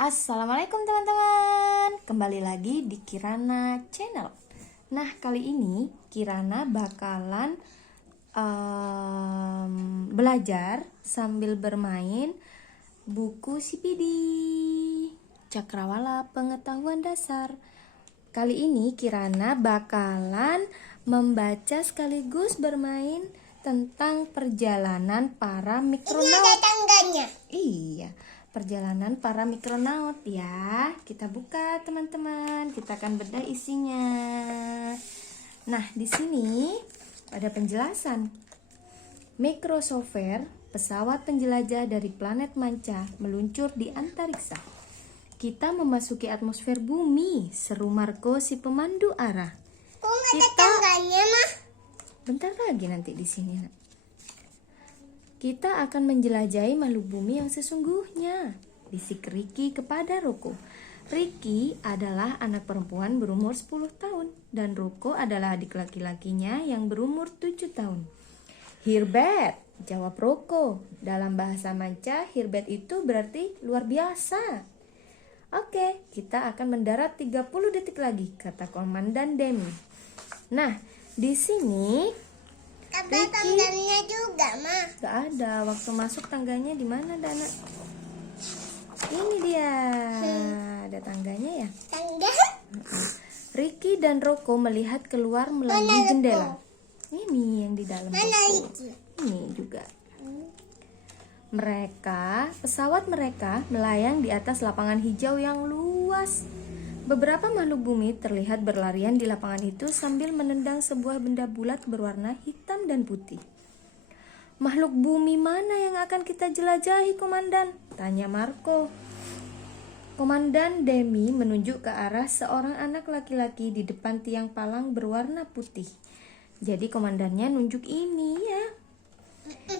Assalamualaikum teman-teman, kembali lagi di Kirana Channel. Nah, kali ini Kirana bakalan belajar sambil bermain buku CPD Cakrawala Pengetahuan Dasar. Kali ini Kirana bakalan membaca sekaligus bermain tentang perjalanan para mikronaut. Ini ada tangganya. Iya, perjalanan para mikronaut ya. Kita buka teman-teman, kita akan bedah isinya. Nah, di sini ada penjelasan. Microsofer, pesawat penjelajah dari planet manca, meluncur di antariksa. Kita memasuki atmosfer bumi, seru Marco si pemandu arah. Kok nggak ada tangganya, Mah? Bentar lagi nanti di sini. Nak. Kita akan menjelajahi makhluk bumi yang sesungguhnya, bisik Ricky kepada Rocco. Ricky adalah anak perempuan berumur 10 tahun dan Rocco adalah adik laki-lakinya yang berumur 7 tahun. Hirbet, jawab Rocco. Dalam bahasa manca, Hirbet itu berarti luar biasa. Oke, kita akan mendarat 30 detik lagi, kata Komandan Demi. Nah, di sini Ada Ricky, tangganya juga, Mah. gak ada. Waktu masuk tangganya di mana, Dana? Ini dia. Ada tangganya ya. Tangga? Ricky dan Rocco melihat keluar melalui Mana jendela. Rocco? Ini yang di dalam Mana Rocco. Ricky? Ini juga. Pesawat mereka melayang di atas lapangan hijau yang luas. Beberapa makhluk bumi terlihat berlarian di lapangan itu sambil menendang sebuah benda bulat berwarna hitam dan putih. Makhluk bumi mana yang akan kita jelajahi, Komandan? Tanya Marco. Komandan Demi menunjuk ke arah seorang anak laki-laki di depan tiang palang berwarna putih. Jadi komandannya nunjuk ini ya.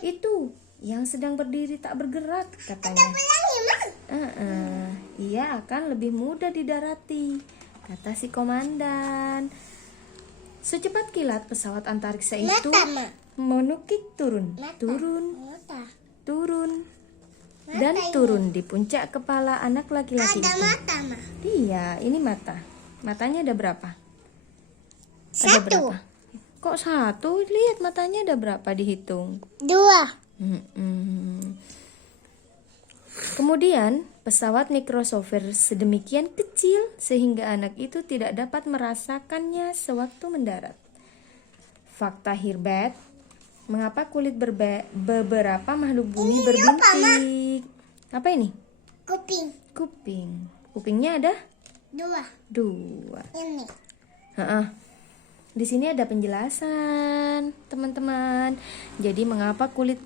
Itu yang sedang berdiri tak bergerak, katanya. Pelangi, Mah. Ia akan lebih mudah didarati, kata si komandan. Secepat kilat pesawat antariksa itu Mata, Mah. menukik turun, Mata. turun, Mata. turun, dan turun di puncak kepala anak laki-laki Ada itu. mata, Mah. Iya, ini mata. Matanya ada berapa? Ada Satu. berapa? Kok satu? Lihat matanya ada berapa, dihitung. 2. Kemudian pesawat microsover sedemikian kecil sehingga anak itu tidak dapat merasakannya sewaktu mendarat. Fakta Hirbet, mengapa kulit beberapa makhluk bumi berbintik? Apa ini? Kuping. Kuping. Kupingnya ada 2. 2. Ini. Di sini ada penjelasan, teman-teman. Jadi mengapa kulit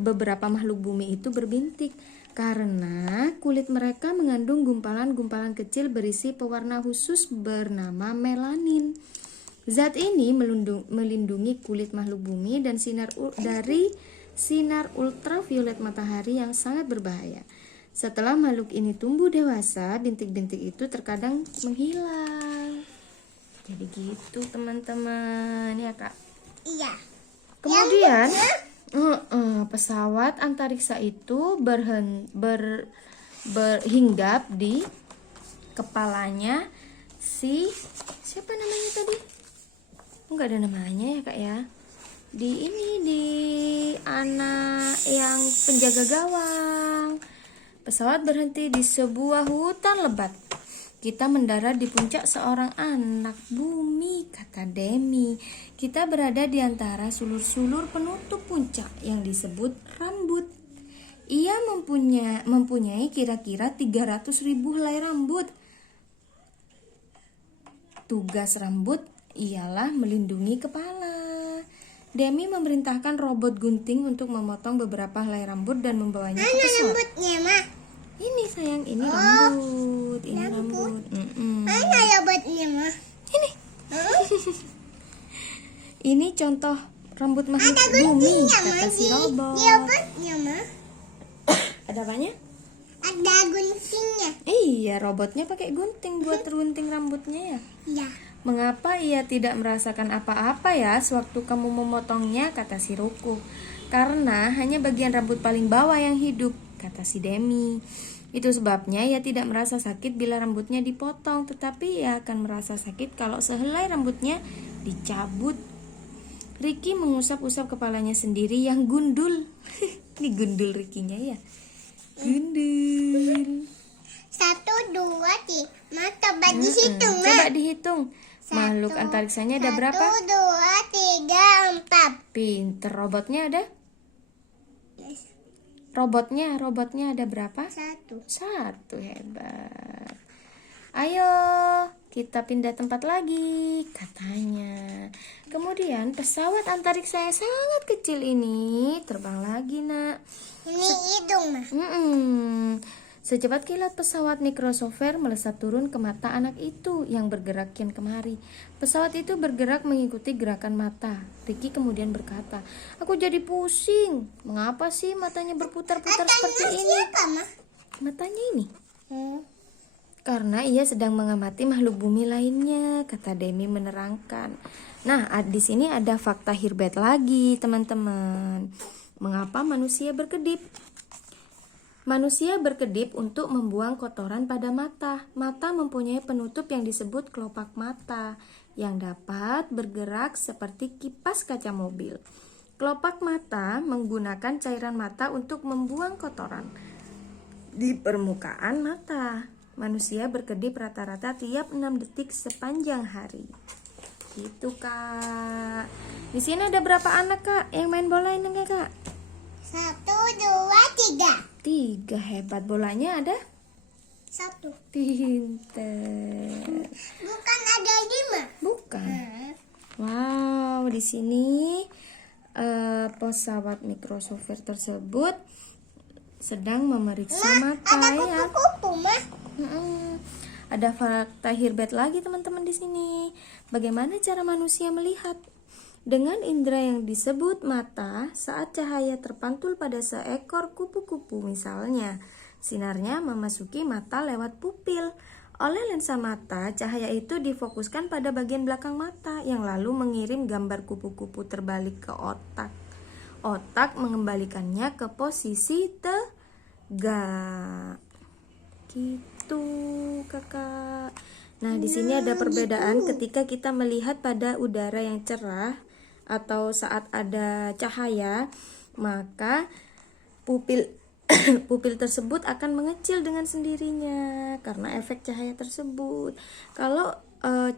beberapa makhluk bumi itu berbintik? Karena kulit mereka mengandung gumpalan-gumpalan kecil berisi pewarna khusus bernama melanin. Zat ini melindungi kulit makhluk bumi dan dari sinar ultraviolet matahari yang sangat berbahaya. Setelah makhluk ini tumbuh dewasa, bintik-bintik itu terkadang menghilang. Jadi gitu teman-teman ya Kak. Iya. Kemudian pesawat antariksa itu berhinggap di kepalanya siapa namanya tadi? Enggak ada namanya ya Kak ya. Di anak yang penjaga gawang. Pesawat berhenti di sebuah hutan lebat. Kita mendarat di puncak seorang anak bumi, kata Demi. Kita berada di antara sulur-sulur penutup puncak yang disebut rambut. Ia mempunyai kira-kira 300.000 helai rambut. Tugas rambut ialah melindungi kepala. Demi memerintahkan robot gunting untuk memotong beberapa helai rambut dan membawanya ke pesawat. Rambutnya, Mah. Ini sayang, ini rambut. Ini rambut. Mana rambutnya, Mah? Ini. Ini contoh rambut makhluk Ada bumi, guntingnya, kata Mah. si robot. Di rambutnya, Mah. Ada apanya? Ada guntingnya. Iya, robotnya pakai gunting buat gunting rambutnya ya. Iya. Mengapa ia tidak merasakan apa-apa ya sewaktu kamu memotongnya, kata si Rocco. Karena hanya bagian rambut paling bawah yang hidup, kata si Demi. Itu sebabnya ia tidak merasa sakit bila rambutnya dipotong, tetapi ia akan merasa sakit kalau sehelai rambutnya dicabut. Ricky mengusap-usap kepalanya sendiri yang gundul. Ini gundul Ricky-nya ya. Gundul. 1, 2, 3. Ma, coba dihitung, Ma. Coba dihitung. Makhluk antariksanya ada berapa? 1, 2, 3, 4. Pinter. Robotnya ada berapa? 1. 1. Hebat. Ayo kita pindah tempat lagi, katanya. Kemudian pesawat antariksa yang sangat kecil ini terbang lagi, nak. Ini hidung, Ma. Secepat kilat pesawat microsopher melesat turun ke mata anak itu yang bergerak kian kemari. Pesawat itu bergerak mengikuti gerakan mata. Ricky kemudian berkata, "Aku jadi pusing. Mengapa sih matanya berputar-putar seperti ini?" Siapa, Ma? Matanya ini. Karena ia sedang mengamati makhluk bumi lainnya, kata Demi menerangkan. Nah, di sini ada fakta Hirbet lagi, teman-teman. Mengapa manusia berkedip? Manusia berkedip untuk membuang kotoran pada mata. Mata mempunyai penutup yang disebut kelopak mata, yang dapat bergerak seperti kipas kaca mobil. Kelopak mata menggunakan cairan mata untuk membuang kotoran di permukaan mata. Manusia berkedip rata-rata tiap 6 detik sepanjang hari. Gitu, Kak. Di sini ada berapa anak, Kak, yang main bola ini, Kak? 1, 2, 3. 3. Hebat. Bolanya ada? 1. Pinter. Bukan ada 5. Bukan. Wow, di sini pesawat microsopher tersebut sedang memeriksa mata, Ada ya. kupu-kupu, Ma. Ada fakta Hirbet lagi, teman-teman, di sini. Bagaimana cara manusia melihat? Dengan indera yang disebut mata, saat cahaya terpantul pada seekor kupu-kupu misalnya, sinarnya memasuki mata lewat pupil. Oleh lensa mata, cahaya itu difokuskan pada bagian belakang mata yang lalu mengirim gambar kupu-kupu terbalik ke otak. Otak mengembalikannya ke posisi tegak. Gitu, Kakak. Nah, di sini ada perbedaan ketika kita melihat pada udara yang cerah atau saat ada cahaya, maka pupil pupil tersebut akan mengecil dengan sendirinya karena efek cahaya tersebut. Kalau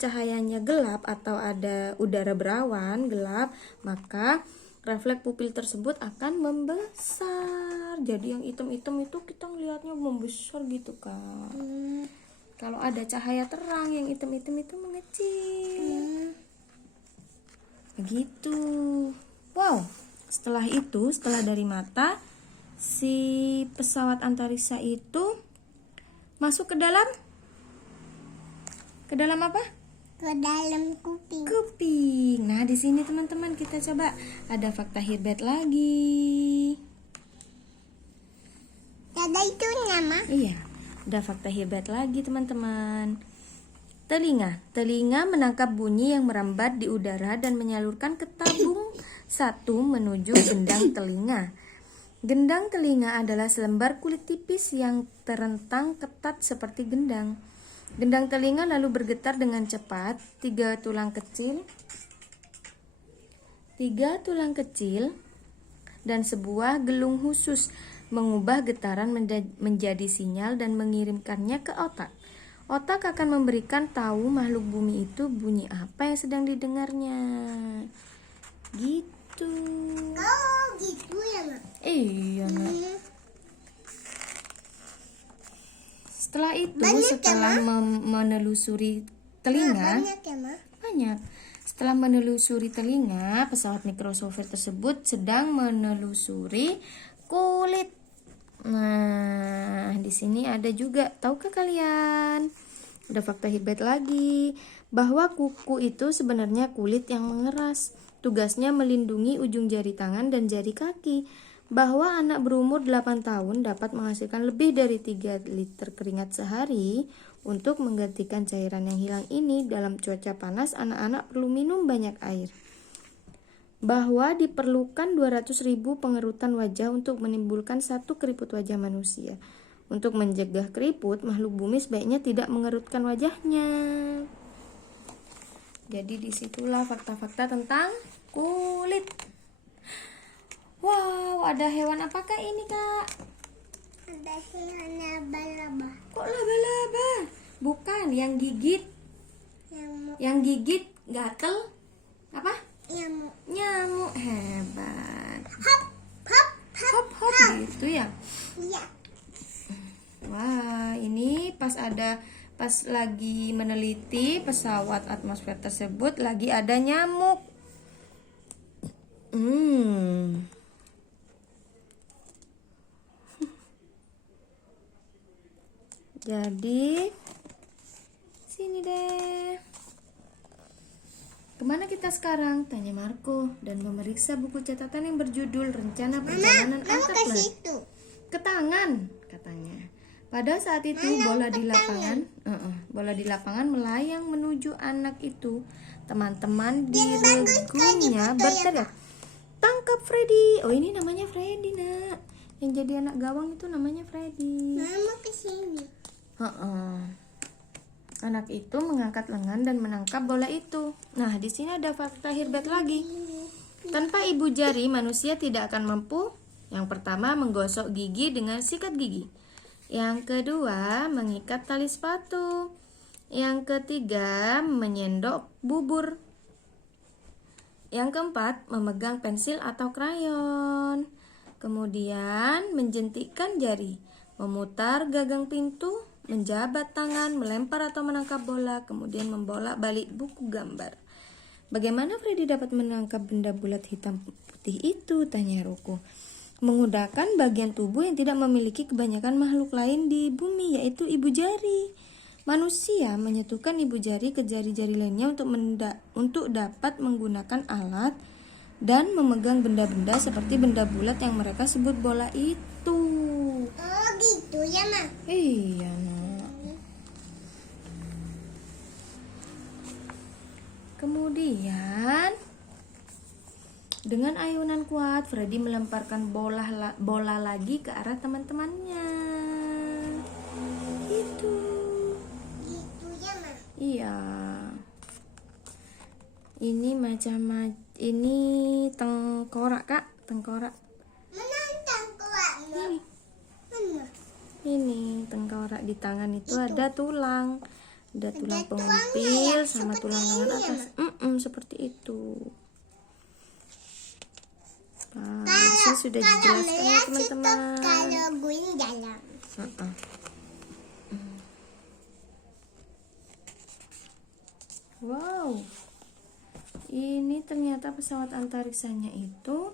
cahayanya gelap atau ada udara berawan gelap, maka refleks pupil tersebut akan membesar. Jadi yang hitam-hitam itu kita ngelihatnya membesar gitu, Kak. Kalau ada cahaya terang, yang hitam-hitam itu mengecil. Begitu. Wow. Setelah dari mata, si pesawat antariksa itu masuk ke dalam apa? Ke dalam kuping. Kuping. Nah, di sini teman-teman kita coba ada fakta Hirbet lagi. Ada itunya, Ma. Iya, ada fakta Hirbet lagi, teman-teman. Telinga menangkap bunyi yang merambat di udara dan menyalurkan ke tabung 1 menuju gendang telinga. Gendang telinga adalah selembar kulit tipis yang terentang ketat seperti gendang. Gendang telinga lalu bergetar dengan cepat. 3 tulang kecil dan sebuah gelung khusus mengubah getaran menjadi sinyal dan mengirimkannya ke otak. Otak akan memberikan tahu makhluk bumi itu bunyi apa yang sedang didengarnya. Gitu. Oh, gitu ya, Ma. Iya, Nak. Setelah itu, setelah menelusuri telinga, Banyak ya, Ma. banyak. Setelah menelusuri telinga, pesawat microsopher tersebut sedang menelusuri kulit. Nah, di sini ada juga, tahukah kalian? Ada fakta Hirbet lagi, bahwa kuku itu sebenarnya kulit yang mengeras. Tugasnya melindungi ujung jari tangan dan jari kaki. Bahwa anak berumur 8 tahun dapat menghasilkan lebih dari 3 liter keringat sehari. Untuk menggantikan cairan yang hilang ini, dalam cuaca panas anak-anak perlu minum banyak air. Bahwa diperlukan 200.000 pengerutan wajah untuk menimbulkan 1 keriput wajah manusia. Untuk mencegah keriput, makhluk bumi sebaiknya tidak mengerutkan wajahnya. Jadi disitulah fakta-fakta tentang kulit. Wow, ada hewan apakah ini, Kak? Ada hewan laba-laba. Kok laba-laba? Bukan, yang gigit. Yang gigit, gatel. Apa? Nyamuk. Nyamuk. Hebat. Hop, hop, hop, Hop hop gitu ya. Iya. Wah, ini pas lagi meneliti pesawat atmosfer tersebut lagi ada nyamuk. Jadi sini deh. Kemana kita sekarang? Tanya Marco dan memeriksa buku catatan yang berjudul Rencana Perjalanan Mama Antar ke Planet. situ. Ke tangan, katanya. Pada saat itu bola di lapangan melayang menuju anak itu. Teman-teman di regunya berteriak, "Tangkap Freddy!" Oh, ini namanya Freddy, Nak. Yang jadi anak gawang itu namanya Freddy. Mama ke sini. Anak itu mengangkat lengan dan menangkap bola itu. Nah, di sini ada fakta hebat lagi. Tanpa ibu jari, manusia tidak akan mampu. Yang pertama, menggosok gigi dengan sikat gigi. Yang kedua, mengikat tali sepatu. Yang ketiga, menyendok bubur. Yang keempat, memegang pensil atau krayon. Kemudian, menjentikkan jari, memutar gagang pintu, menjabat tangan, melempar atau menangkap bola, kemudian membolak-balik buku gambar. Bagaimana Freddy dapat menangkap benda bulat hitam putih itu? Tanya Roko. Menggunakan bagian tubuh yang tidak memiliki kebanyakan makhluk lain di bumi, yaitu ibu jari. Manusia menyatukan ibu jari ke jari-jari lainnya untuk dapat menggunakan alat dan memegang benda-benda seperti benda bulat yang mereka sebut bola itu. Oh gitu ya, Ma. Iya, Nak. Kemudian dengan ayunan kuat, Freddy melemparkan bola lagi ke arah teman-temannya. Itu. Gitu ya, Ma. Iya. Ini ini tengkorak, Kak. Tengkorak. Menantang keluarga. Ini. Mana? Ini tengkorak, di tangan itu ada tulang. Ada tulang pengumpil tulangnya ya, sama seperti tulang lengan ini ya, atas. Seperti itu. Nah, Kalau saya sudah dijelaskan ya, melihat teman-teman. tutup, kalau gue dalam. Wow, ini ternyata pesawat antariksanya itu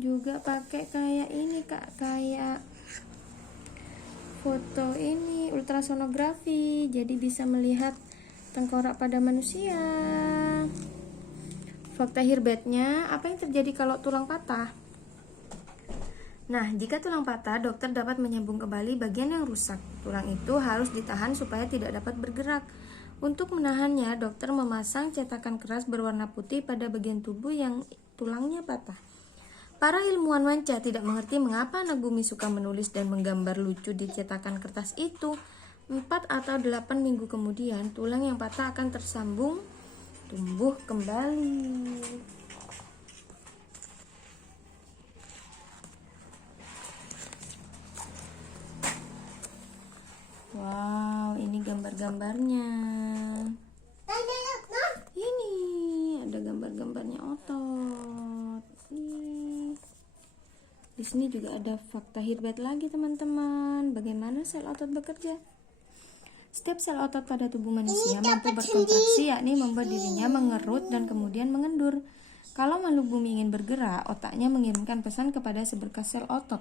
juga pakai kayak ini, Kak, kayak foto ini ultrasonografi, jadi bisa melihat tengkorak pada manusia. Fakta hebatnya, apa yang terjadi kalau tulang patah? Nah, jika tulang patah, dokter dapat menyambung kembali bagian yang rusak. Tulang itu harus ditahan supaya tidak dapat bergerak. Untuk menahannya, dokter memasang cetakan keras berwarna putih pada bagian tubuh yang tulangnya patah. Para ilmuwan manca tidak mengerti mengapa anak bumi suka menulis dan menggambar lucu di cetakan kertas itu. 4 atau 8 minggu kemudian, tulang yang patah akan tersambung tumbuh kembali. Wow, ini gambar-gambarnya. Ini ada gambar-gambarnya otot. Di sini juga ada fakta hebat lagi, teman-teman. Bagaimana sel otot bekerja? Setiap sel otot pada tubuh manusia mampu berkontraksi, yakni membuat dirinya mengerut dan kemudian mengendur. Kalau makhluk bumi ingin bergerak, otaknya mengirimkan pesan kepada seberkas sel otot.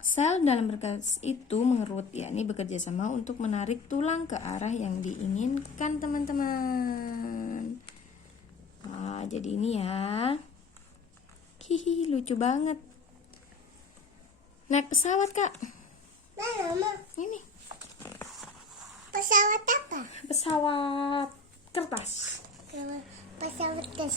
Sel dalam berkas itu mengerut, yakni bekerja sama untuk menarik tulang ke arah yang diinginkan, teman-teman. Nah, jadi ini ya. Hihi, lucu banget. Naik pesawat, Kak. Mana, Ma? Ini Pesawat apa? pesawat kertas. Pesawat kes.